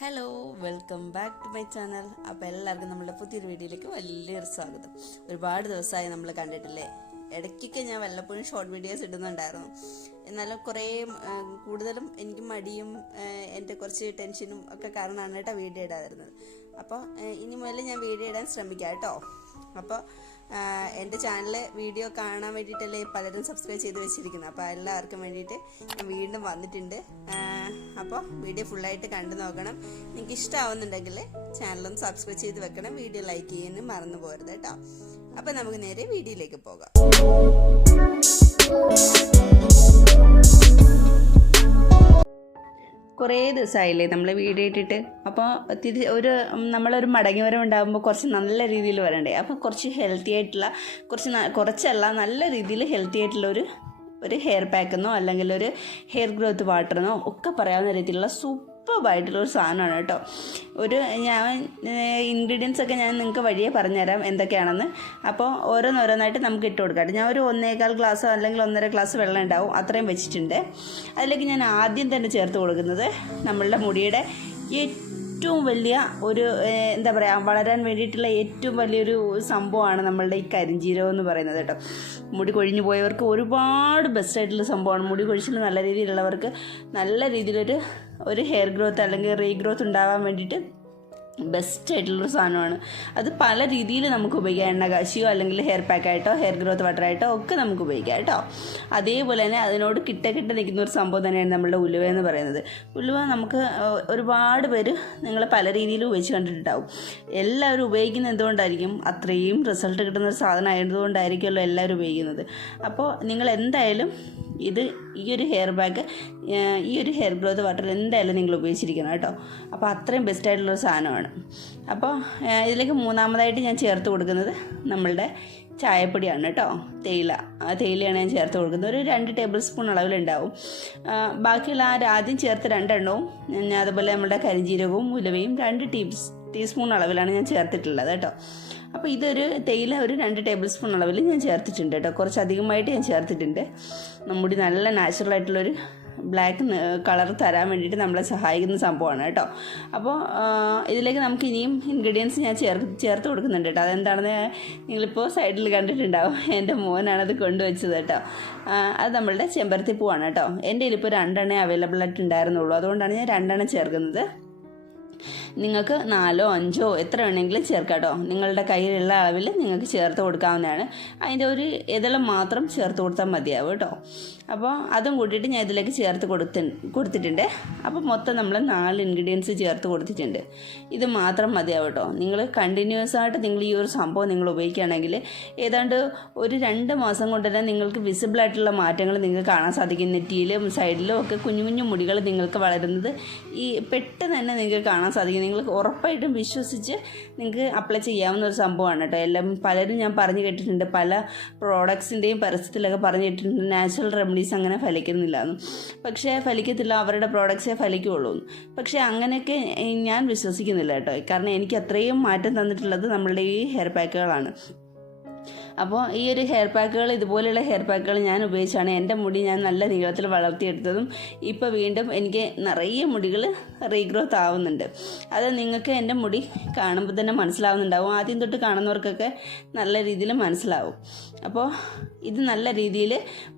Hello, welcome back to my channel. അപ്പോൾ എല്ലാവർക്കും നമ്മുടെ പുതിയൊരു വീഡിയോയിലേക്ക് വലിയൊരു സ്വാഗതം. ഒരുപാട് ദിവസമായി നമ്മൾ കണ്ടിട്ടില്ലേ. ഇടയ്ക്കൊക്കെ ഞാൻ വല്ലപ്പോഴും ഷോർട്ട് വീഡിയോസ് ഇടുന്നുണ്ടായിരുന്നു. എന്നാലും കുറേ കൂടുതലും എനിക്ക് മടിയും എൻ്റെ കുറച്ച് ടെൻഷനും ഒക്കെ കാരണമാണ് കേട്ടോ വീഡിയോ ഇടാതിരുന്നത്. അപ്പോൾ ഇനി മുതൽ ഞാൻ വീഡിയോ ഇടാൻ ശ്രമിക്കാം കേട്ടോ. അപ്പോൾ എൻ്റെ ചാനൽ വീഡിയോ കാണാൻ വേണ്ടിയിട്ടല്ലേ പലരും സബ്സ്ക്രൈബ് ചെയ്ത് വെച്ചിരിക്കുന്നത്. അപ്പോൾ എല്ലാവർക്കും വേണ്ടിയിട്ട് ഞാൻ വീണ്ടും വന്നിട്ടുണ്ട്. അപ്പോൾ വീഡിയോ ഫുള്ളായിട്ട് കണ്ടു നോക്കണം. നിങ്ങൾക്ക് ഇഷ്ടമാവുന്നുണ്ടെങ്കിൽ ചാനലൊന്ന് സബ്സ്ക്രൈബ് ചെയ്ത് വെക്കണം. വീഡിയോ ലൈക്ക് ചെയ്യാനും മറന്നു പോകരുത് കേട്ടോ. അപ്പോൾ നമുക്ക് നേരെ വീഡിയോയിലേക്ക് പോകാം. കുറേ ദിവസമായില്ലേ നമ്മൾ വീഡിയോ ഇട്ടിട്ട്. അപ്പോൾ നമ്മളൊരു മടങ്ങി വരവ് ഉണ്ടാകുമ്പോൾ കുറച്ച് നല്ല രീതിയിൽ വരണ്ടേ. അപ്പോൾ കുറച്ച് ഹെൽത്തി ആയിട്ടുള്ള കുറച്ചല്ല നല്ല രീതിയിൽ ഹെൽത്തി ആയിട്ടുള്ള ഒരു ഹെയർ പാക്കെന്നോ അല്ലെങ്കിൽ ഒരു ഹെയർ ഗ്രോത്ത് വാട്ടറെന്നോ ഒക്കെ പറയാവുന്ന രീതിയിലുള്ള സൂപ്പറായിട്ടുള്ളൊരു സാധനമാണ് കേട്ടോ. ഞാൻ ഇൻഗ്രീഡിയൻസ് ഒക്കെ ഞാൻ നിങ്ങൾക്ക് വഴിയേ പറഞ്ഞുതരാം എന്തൊക്കെയാണെന്ന്. അപ്പോൾ ഓരോന്നോരോന്നായിട്ട് നമുക്ക് ഇട്ട് കൊടുക്കാം. ഞാൻ ഒരു 1.25 ഗ്ലാസ്സോ അല്ലെങ്കിൽ 1.5 ഗ്ലാസ് വെള്ളം ഉണ്ടാവും, അത്രയും വെച്ചിട്ടുണ്ട്. അതിലേക്ക് ഞാൻ ആദ്യം തന്നെ ചേർത്ത് കൊടുക്കുന്നത് നമ്മളുടെ മുടിയുടെ ഏറ്റവും വലിയ എന്താ പറയുക, വളരാൻ വേണ്ടിയിട്ടുള്ള ഏറ്റവും വലിയൊരു സംഭവമാണ് നമ്മളുടെ ഈ കരിഞ്ജീരകം എന്ന് പറയുന്നത് കേട്ടോ. മുടി കൊഴിഞ്ഞു പോയവർക്ക് ഒരുപാട് ബെസ്റ്റായിട്ടുള്ള സംഭവമാണ്. മുടി കൊഴിച്ചിൽ നല്ല രീതിയിലുള്ളവർക്ക് നല്ല രീതിയിലൊരു ഹെയർ ഗ്രോത്ത് അല്ലെങ്കിൽ റീഗ്രോത്ത് ഉണ്ടാവാൻ വേണ്ടിയിട്ട് ബെസ്റ്റായിട്ടുള്ളൊരു സാധനമാണ്. അത് പല രീതിയിൽ നമുക്ക് ഉപയോഗിക്കാം. എണ്ണ കാശിയോ അല്ലെങ്കിൽ ഹെയർ പാക്കായിട്ടോ ഹെയർ ഗ്രോത്ത് വാട്ടറായിട്ടോ ഒക്കെ നമുക്ക് ഉപയോഗിക്കാം കേട്ടോ. അതേപോലെ തന്നെ അതിനോട് കിട്ട നിൽക്കുന്ന ഒരു സംഭവം തന്നെയാണ് നമ്മളുടെ ഉലുവ എന്ന് പറയുന്നത്. ഉലുവ നമുക്ക് ഒരുപാട് പേര് നിങ്ങൾ പല രീതിയിൽ ഉപയോഗിച്ച് കണ്ടിട്ടുണ്ടാവും. എല്ലാവരും ഉപയോഗിക്കുന്നത് എന്തുകൊണ്ടായിരിക്കും? അത്രയും റിസൾട്ട് കിട്ടുന്ന ഒരു സാധനം ആയതുകൊണ്ടായിരിക്കുമല്ലോ എല്ലാവരും ഉപയോഗിക്കുന്നത്. അപ്പോൾ നിങ്ങൾ എന്തായാലും ഈ ഒരു ഹെയർ പാക്ക്, ഈ ഒരു ഹെയർ ഗ്രോത്ത് വാട്ടർ എന്തായാലും നിങ്ങൾ ഉപയോഗിച്ചിരിക്കണം കേട്ടോ. അപ്പോൾ അത്രയും ബെസ്റ്റായിട്ടുള്ളൊരു സാധനമാണ്. അപ്പോൾ ഇതിലേക്ക് മൂന്നാമതായിട്ട് ഞാൻ ചേർത്ത് കൊടുക്കുന്നത് നമ്മളുടെ ചായപ്പൊടിയാണ് കേട്ടോ. തേയിലയാണ് ഞാൻ ചേർത്ത് കൊടുക്കുന്നത്. ഒരു 2 ടേബിൾ സ്പൂൺ അളവിലുണ്ടാവും. ബാക്കിയുള്ള ആദ്യം ചേർത്ത് 2 എണ്ണവും അതുപോലെ നമ്മുടെ കരിഞ്ജീരകവും ഉലുവയും 2 ടീസ്പൂൺ അളവിലാണ് ഞാൻ ചേർത്തിട്ടുള്ളത് കേട്ടോ. അപ്പോൾ തേയില ഒരു 2 ടേബിൾ സ്പൂൺ അളവിൽ ഞാൻ ചേർത്തിട്ടുണ്ട് കേട്ടോ. കുറച്ചധികമായിട്ട് ഞാൻ ചേർത്തിട്ടുണ്ട്. നമ്മുടെ നല്ല നാച്ചുറലായിട്ടുള്ളൊരു ബ്ലാക്ക് കളർ തരാൻ വേണ്ടിയിട്ട് നമ്മളെ സഹായിക്കുന്ന സംഭവമാണ് കേട്ടോ. അപ്പോൾ ഇതിലേക്ക് നമുക്ക് ഇനിയും ഇൻഗ്രീഡിയൻസ് ഞാൻ ചേർത്ത് കൊടുക്കുന്നുണ്ട് കേട്ടോ. അതെന്താണെന്ന് നിങ്ങളിപ്പോൾ സൈഡിൽ കണ്ടിട്ടുണ്ടാവും. എൻ്റെ മോനാണത് കൊണ്ടുവച്ചത് കേട്ടോ. അത് നമ്മളുടെ ചെമ്പരത്തി പൂവാണ് കേട്ടോ. എൻ്റെ ഇതിലിപ്പോൾ 2 എണ്ണേ അവൈലബിൾ ആയിട്ട് ഉണ്ടായിരുന്നുള്ളൂ. അതുകൊണ്ടാണ് ഞാൻ 2 എണ്ണം ചേർക്കുന്നത്. നിങ്ങൾക്ക് 4 5 എത്ര വേണമെങ്കിലും ചേർക്കാം കേട്ടോ. നിങ്ങളുടെ കയ്യിലുള്ള അളവിൽ നിങ്ങൾക്ക് ചേർത്ത് കൊടുക്കാവുന്നതാണ്. അതിൻ്റെ ഒരു ഇതെല്ലാം മാത്രം ചേർത്ത് കൊടുത്താൽ മതിയാവും കേട്ടോ. അപ്പോൾ അതും കൂട്ടിയിട്ട് ഞാൻ ഇതിലേക്ക് ചേർത്ത് കൊടുത്തിട്ടുണ്ട്. അപ്പോൾ മൊത്തം നമ്മൾ 4 ഇൻഗ്രീഡിയൻസ് ചേർത്ത് കൊടുത്തിട്ടുണ്ട്. ഇത് മാത്രം മതിയാവും കേട്ടോ. നിങ്ങൾ കണ്ടിന്യൂസ് ആയിട്ട് നിങ്ങൾ ഈ ഒരു സംഭവം നിങ്ങൾ ഉപയോഗിക്കുകയാണെങ്കിൽ ഏതാണ്ട് ഒരു 2 മാസം കൊണ്ട് തന്നെ നിങ്ങൾക്ക് വിസിബിളായിട്ടുള്ള മാറ്റങ്ങൾ നിങ്ങൾക്ക് കാണാൻ സാധിക്കും. നെറ്റിയിലും സൈഡിലും ഒക്കെ കുഞ്ഞു കുഞ്ഞു മുടികൾ നിങ്ങൾക്ക് വളരുന്നത് പെട്ടെന്ന് തന്നെ നിങ്ങൾക്ക് കാണാൻ സാധിക്കും. നിങ്ങൾക്ക് ഉറപ്പായിട്ടും വിശ്വസിച്ച് നിങ്ങൾക്ക് അപ്ലൈ ചെയ്യാവുന്ന ഒരു സംഭവമാണ് കേട്ടോ. പലരും ഞാൻ പറഞ്ഞു കേട്ടിട്ടുണ്ട്, പല പ്രോഡക്ട്സിൻ്റെയും പരസ്യത്തിലൊക്കെ പറഞ്ഞു കേട്ടിട്ടുണ്ട് നാച്ചുറൽ റെമഡീസ് അങ്ങനെ ഫലിക്കുന്നില്ല എന്ന്. പക്ഷേ ഫലിക്കത്തില്ല, അവരുടെ പ്രോഡക്ട്സേ ഫലിക്കുകയുള്ളൂ. പക്ഷേ അങ്ങനെയൊക്കെ ഞാൻ വിശ്വസിക്കുന്നില്ല കേട്ടോ. കാരണം എനിക്ക് അത്രയും മാറ്റം തന്നിട്ടുള്ളത് നമ്മളുടെ ഈ ഹെയർ പാക്കുകളാണ്. അപ്പോൾ ഈ ഒരു ഹെയർ പാക്കുകൾ, ഇതുപോലെയുള്ള ഹെയർ പാക്കുകൾ ഞാൻ ഉപയോഗിച്ചാണ് എൻ്റെ മുടി ഞാൻ നല്ല നീളത്തിൽ വളർത്തിയെടുത്തതും. ഇപ്പോൾ വീണ്ടും എനിക്ക് നിറയെ മുടികൾ റീഗ്രോത്ത് ആവുന്നുണ്ട്. അത് നിങ്ങൾക്ക് എൻ്റെ മുടി കാണുമ്പോൾ തന്നെ മനസ്സിലാവുന്നുണ്ടാവും. ആദ്യം തൊട്ട് കാണുന്നവർക്കൊക്കെ നല്ല രീതിയിൽ മനസ്സിലാവും. അപ്പോൾ ഇത് നല്ല രീതിയിൽ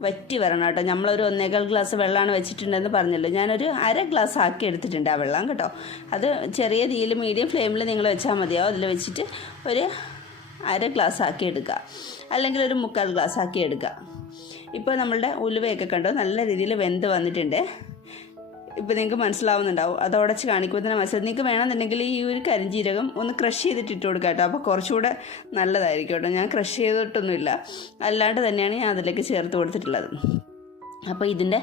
വറ്റി വരണം കേട്ടോ. നമ്മളൊരു 1.25 ഗ്ലാസ് വെള്ളമാണ് വെച്ചിട്ടുണ്ടെന്ന് പറഞ്ഞല്ലോ. ഞാനൊരു 1/2 ഗ്ലാസ് ആക്കി എടുത്തിട്ടുണ്ട് ആ വെള്ളം കേട്ടോ. അത് ചെറിയ തീയിൽ മീഡിയം ഫ്ലെയിമിൽ നിങ്ങൾ വെച്ചാൽ മതിയാവും. അതിൽ വെച്ചിട്ട് ഒരു 1/2 ഗ്ലാസ് ആക്കി എടുക്കുക, അല്ലെങ്കിൽ ഒരു 3/4 ഗ്ലാസ് ആക്കി എടുക്കുക. ഇപ്പോൾ നമ്മളുടെ ഉലുവയൊക്കെ കണ്ടോ നല്ല രീതിയിൽ വെന്ത് വന്നിട്ടുണ്ട്. ഇപ്പോൾ നിങ്ങൾക്ക് മനസ്സിലാവുന്നുണ്ടാവും. അത് ഉടച്ച് കാണിക്കുമ്പോൾ തന്നെ മനസ്സിലാവും. നിങ്ങൾക്ക് വേണമെന്നുണ്ടെങ്കിൽ ഈ ഒരു കരിഞ്ജീരകം ഒന്ന് ക്രഷ് ചെയ്തിട്ട് ഇട്ട് കൊടുക്കാം കേട്ടോ. അപ്പോൾ കുറച്ചുകൂടെ നല്ലതായിരിക്കും കേട്ടോ. ഞാൻ ക്രഷ് ചെയ്തിട്ടൊന്നുമില്ല, അല്ലാണ്ട് തന്നെയാണ് ഞാൻ അതിലേക്ക് ചേർത്ത് കൊടുത്തിട്ടുള്ളത്. അപ്പോൾ ഇതിൻ്റെ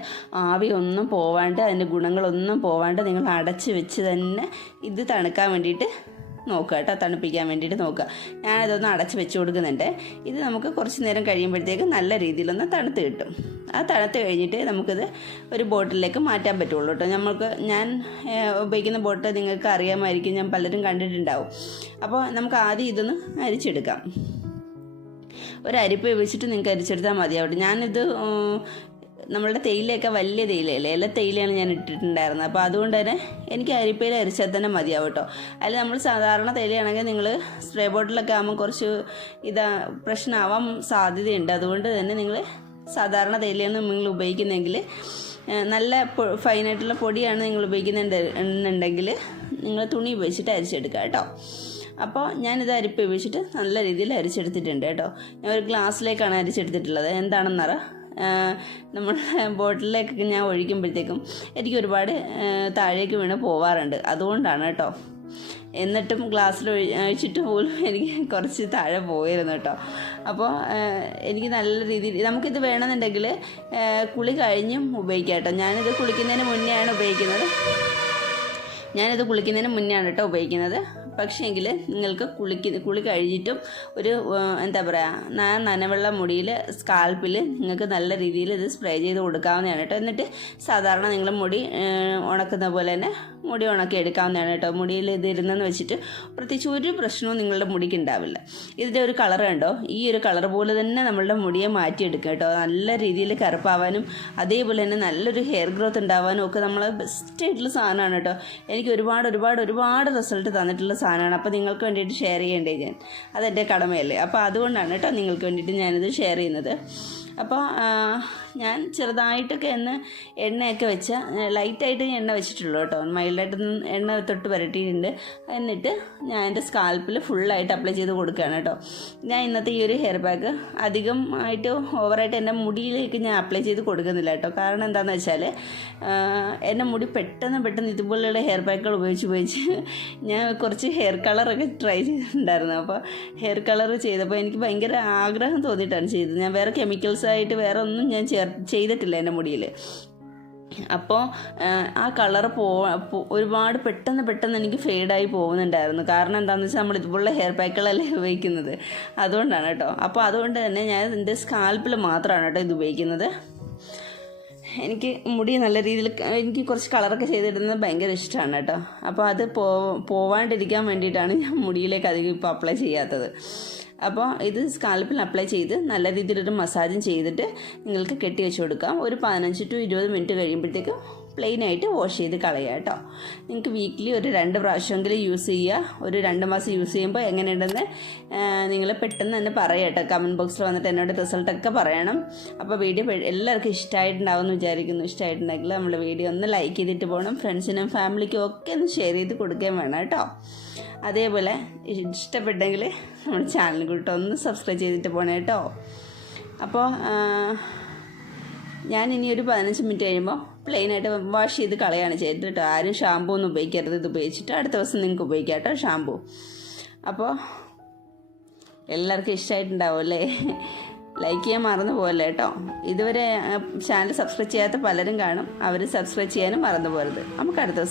ആവിയൊന്നും പോവാണ്ട്, അതിൻ്റെ ഗുണങ്ങളൊന്നും പോവാണ്ട് നിങ്ങൾ അടച്ച് വെച്ച് തന്നെ ഇത് തണുക്കാൻ വേണ്ടിയിട്ട് നോക്കുക കേട്ടോ. തണുപ്പിക്കാൻ വേണ്ടിയിട്ട് നോക്കുക. ഞാനതൊന്ന് അടച്ച് വെച്ച് കൊടുക്കുന്നുണ്ട്. ഇത് നമുക്ക് കുറച്ച് നേരം കഴിയുമ്പോഴത്തേക്ക് നല്ല രീതിയിലൊന്ന് തണുത്ത് കിട്ടും. ആ തണുത്ത് കഴിഞ്ഞിട്ട് നമുക്കിത് ഒരു ബോട്ടിലേക്ക് മാറ്റാൻ പറ്റുള്ളൂ കേട്ടോ. ഞാൻ ഉപയോഗിക്കുന്ന ബോട്ടിൽ നിങ്ങൾക്ക് അറിയാമായിരിക്കും, ഞാൻ പലരും കണ്ടിട്ടുണ്ടാവും. അപ്പോൾ നമുക്ക് ആദ്യം ഇതൊന്ന് അരിച്ചെടുക്കാം. ഒരു അരിപ്പ വെച്ചിട്ട് നിങ്ങൾക്ക് അരിച്ചെടുത്താൽ മതിയാവട്ടെ. ഞാനിത് നമ്മളുടെ തേയിലയൊക്കെ വലിയ തേയിലയല്ലേ, എല്ലാ തേയിലയാണ് ഞാൻ ഇട്ടിട്ടുണ്ടായിരുന്നത്. അപ്പോൾ അതുകൊണ്ട് തന്നെ എനിക്ക് അരിപ്പയിൽ അരിച്ചാൽ തന്നെ മതിയാവും കേട്ടോ. അതിൽ നമ്മൾ സാധാരണ തേയിലയാണെങ്കിൽ നിങ്ങൾ സ്പ്രേ ബോട്ടിലൊക്കെ ആകുമ്പോൾ കുറച്ച് പ്രശ്നമാവാൻ സാധ്യതയുണ്ട്. അതുകൊണ്ട് തന്നെ നിങ്ങൾ സാധാരണ തേയിലയാണ് നിങ്ങൾ ഉപയോഗിക്കുന്നതെങ്കിൽ, നല്ല ഫൈനായിട്ടുള്ള പൊടിയാണ് നിങ്ങൾ ഉപയോഗിക്കുന്നുണ്ടെങ്കിൽ നിങ്ങൾ തുണി ഉപയോഗിച്ചിട്ട് അരിച്ചെടുക്കുക കേട്ടോ. അപ്പോൾ ഞാനിത് അരിപ്പ് ഉപയോഗിച്ചിട്ട് നല്ല രീതിയിൽ അരിച്ചെടുത്തിട്ടുണ്ട് കേട്ടോ. ഞാൻ ഒരു ഗ്ലാസ്സിലേക്കാണ് അരിച്ചെടുത്തിട്ടുള്ളത്. എന്താണെന്നറിയാം, നമ്മൾ ബോട്ടിലേക്കൊക്കെ ഞാൻ ഒഴിക്കുമ്പോഴത്തേക്കും എനിക്ക് ഒരുപാട് താഴേക്ക് വീണ് പോവാറുണ്ട്. അതുകൊണ്ടാണ് കേട്ടോ. എന്നിട്ടും ഗ്ലാസ്സിൽ ഒഴിച്ചിട്ട് പോലും എനിക്ക് കുറച്ച് താഴെ പോയിരുന്നു കേട്ടോ. അപ്പോൾ എനിക്ക് നല്ല രീതിയിൽ നമുക്കിത് വേണമെന്നുണ്ടെങ്കിൽ കുളി കഴിഞ്ഞും ഉപയോഗിക്കാം കേട്ടോ. ഞാനിത് കുളിക്കുന്നതിന് മുന്നെയാണ് ഉപയോഗിക്കുന്നത്. പക്ഷേങ്കിൽ നിങ്ങൾക്ക് കുളി കഴിഞ്ഞിട്ടും ഒരു എന്താ പറയുക, നനവെള്ള മുടിയിൽ സ്കാൽപ്പിൽ നിങ്ങൾക്ക് നല്ല രീതിയിൽ ഇത് സ്പ്രേ ചെയ്ത് കൊടുക്കാവുന്നതാണ് കേട്ടോ. എന്നിട്ട് സാധാരണ നിങ്ങൾ മുടി ഉണക്കുന്ന പോലെ തന്നെ മുടി ഉണക്കി എടുക്കാവുന്നതാണ് കേട്ടോ. മുടിയിൽ ഇത് ഇരുന്നെന്ന് വെച്ചിട്ട് പ്രത്യേകിച്ച് ഒരു പ്രശ്നവും നിങ്ങളുടെ മുടിക്ക് ഉണ്ടാവില്ല. ഇതിൻ്റെ ഒരു കളർ കണ്ടോ, ഈ ഒരു കളർ പോലെ തന്നെ നമ്മളുടെ മുടിയെ മാറ്റിയെടുക്കുക കേട്ടോ. നല്ല രീതിയിൽ കറുപ്പാവാനും അതേപോലെ തന്നെ നല്ലൊരു ഹെയർ ഗ്രോത്ത് ഉണ്ടാവാനും ഒക്കെ നമ്മളെ ബെസ്റ്റ് ആയിട്ടുള്ള സാധനമാണ് കേട്ടോ. എനിക്ക് ഒരുപാട് റിസൾട്ട് തന്നിട്ടുള്ള സാധനമാണ്. അപ്പോൾ നിങ്ങൾക്ക് വേണ്ടിയിട്ട് ഷെയർ ചെയ്യേണ്ടേ ഞാൻ, അതെൻ്റെ കടമയല്ലേ. അപ്പോൾ അതുകൊണ്ടാണ് കേട്ടോ നിങ്ങൾക്ക് വേണ്ടിയിട്ട് ഞാനിത് ഷെയർ ചെയ്യുന്നത്. അപ്പോൾ ഞാൻ ചെറുതായിട്ടൊക്കെ എണ്ണയൊക്കെ വെച്ച ലൈറ്റായിട്ട് എണ്ണ വെച്ചിട്ടുള്ളൂ കേട്ടോ. മൈൽഡായിട്ട് എണ്ണ തൊട്ട് പുരട്ടിയിട്ടുണ്ട്. എന്നിട്ട് ഞാൻ എൻ്റെ സ്കാൽപ്പിൽ ഫുള്ളായിട്ട് അപ്ലൈ ചെയ്ത് കൊടുക്കുകയാണ് കേട്ടോ. ഞാൻ ഇന്നത്തെ ഈ ഒരു ഹെയർ പാക്ക് അധികം ആയിട്ട് ഓവറായിട്ട് എൻ്റെ മുടിയിലേക്ക് ഞാൻ അപ്ലൈ ചെയ്ത് കൊടുക്കുന്നില്ല കേട്ടോ. കാരണം എന്താണെന്ന് വെച്ചാൽ എൻ്റെ മുടി പെട്ടെന്ന് ഇതുപോലെയുള്ള ഹെയർ പാക്കുകൾ ഉപയോഗിച്ച് ഞാൻ കുറച്ച് ഹെയർ കളറൊക്കെ ട്രൈ ചെയ്തിട്ടുണ്ടായിരുന്നു. അപ്പോൾ ഹെയർ കളർ ചെയ്തപ്പോൾ എനിക്ക് ഭയങ്കര ആഗ്രഹം തോന്നിയിട്ടാണ് ചെയ്തത്. ഞാൻ വേറെ കെമിക്കൽസായിട്ട് വേറെ ഒന്നും ഞാൻ ചെയ്തിട്ടില്ല എൻ്റെ മുടിയിൽ. അപ്പോൾ ആ കളർ ഒരുപാട് പെട്ടെന്ന് എനിക്ക് ഫെയ്ഡായി പോകുന്നുണ്ടായിരുന്നു. കാരണം എന്താണെന്ന് വെച്ചാൽ നമ്മൾ ഇതുപോലുള്ള ഹെയർ പാക്കുകളല്ലേ ഉപയോഗിക്കുന്നത്, അതുകൊണ്ടാണ് കേട്ടോ. അപ്പോൾ അതുകൊണ്ട് തന്നെ ഞാൻ എൻ്റെ സ്കാൽപ്പിൽ മാത്രമാണ് കേട്ടോ ഇത് ഉപയോഗിക്കുന്നത്. എനിക്ക് മുടി നല്ല രീതിയിൽ എനിക്ക് കുറച്ച് കളറൊക്കെ ചെയ്തിടുന്നത് ഭയങ്കര ഇഷ്ടമാണ് കേട്ടോ. അപ്പോൾ അത് പോവാണ്ടിരിക്കാൻ വേണ്ടിയിട്ടാണ് ഞാൻ മുടിയിലേക്ക് അധികം ഇപ്പോൾ അപ്ലൈ ചെയ്യാത്തത്. അപ്പോൾ ഇത് സ്കാൽപ്പിൽ അപ്ലൈ ചെയ്ത് നല്ല രീതിയിലൊരു മസാജും ചെയ്തിട്ട് നിങ്ങൾക്ക് കെട്ടി വെച്ച് കൊടുക്കാം. ഒരു 15 to 20 മിനിറ്റ് കഴിയുമ്പോഴത്തേക്കും പ്ലെയിനായിട്ട് വാഷ് ചെയ്ത് കളയുക കേട്ടോ. നിങ്ങൾക്ക് വീക്കിലി ഒരു 2 പ്രാവശ്യമെങ്കിലും യൂസ് ചെയ്യുക. ഒരു 2 മാസം യൂസ് ചെയ്യുമ്പോൾ എങ്ങനെയുണ്ടെന്ന് നിങ്ങൾ പെട്ടെന്ന് തന്നെ പറയുക കേട്ടോ. കമൻറ്റ് ബോക്സിൽ വന്നിട്ട് എന്നോട് റിസൾട്ടൊക്കെ പറയണം. അപ്പോൾ വീഡിയോ എല്ലാവർക്കും ഇഷ്ടമായിട്ടുണ്ടാവുമെന്ന് വിചാരിക്കുന്നു. ഇഷ്ടമായിട്ടുണ്ടെങ്കിൽ നമ്മൾ വീഡിയോ ഒന്ന് ലൈക്ക് ചെയ്തിട്ട് പോകണം. ഫ്രണ്ട്സിനും ഫാമിലിക്കും ഒക്കെ ഒന്ന് ഷെയർ ചെയ്ത് കൊടുക്കുകയും വേണം കേട്ടോ. അതേപോലെ ഇഷ്ടപ്പെട്ടെങ്കിൽ നമ്മുടെ ചാനൽ കൂട്ടോ ഒന്ന് സബ്സ്ക്രൈബ് ചെയ്തിട്ട് പോകണം കേട്ടോ. അപ്പോൾ ഞാൻ ഇനി ഒരു 15 മിനിറ്റ് കഴിയുമ്പോൾ പ്ലെയിനായിട്ട് വാഷ് ചെയ്ത് കളയാണ് ചെയ്തിട്ട് കേട്ടോ. ആരും ഷാമ്പൂ ഒന്നും ഉപയോഗിക്കരുത്. ഇത് ഉപയോഗിച്ചിട്ട് അടുത്ത ദിവസം നിങ്ങൾക്ക് ഉപയോഗിക്കാം കേട്ടോ ഷാമ്പൂ. അപ്പോൾ എല്ലാവർക്കും ഇഷ്ടമായിട്ടുണ്ടാവും അല്ലേ? ലൈക്ക് ചെയ്യാൻ മറന്നു പോകല്ലേ കേട്ടോ. ഇതുവരെ ചാനൽ സബ്സ്ക്രൈബ് ചെയ്യാത്ത പലരും കാണും, അവർ സബ്സ്ക്രൈബ് ചെയ്യാനും മറന്നു പോകരുത്. നമുക്ക് അടുത്ത ദിവസം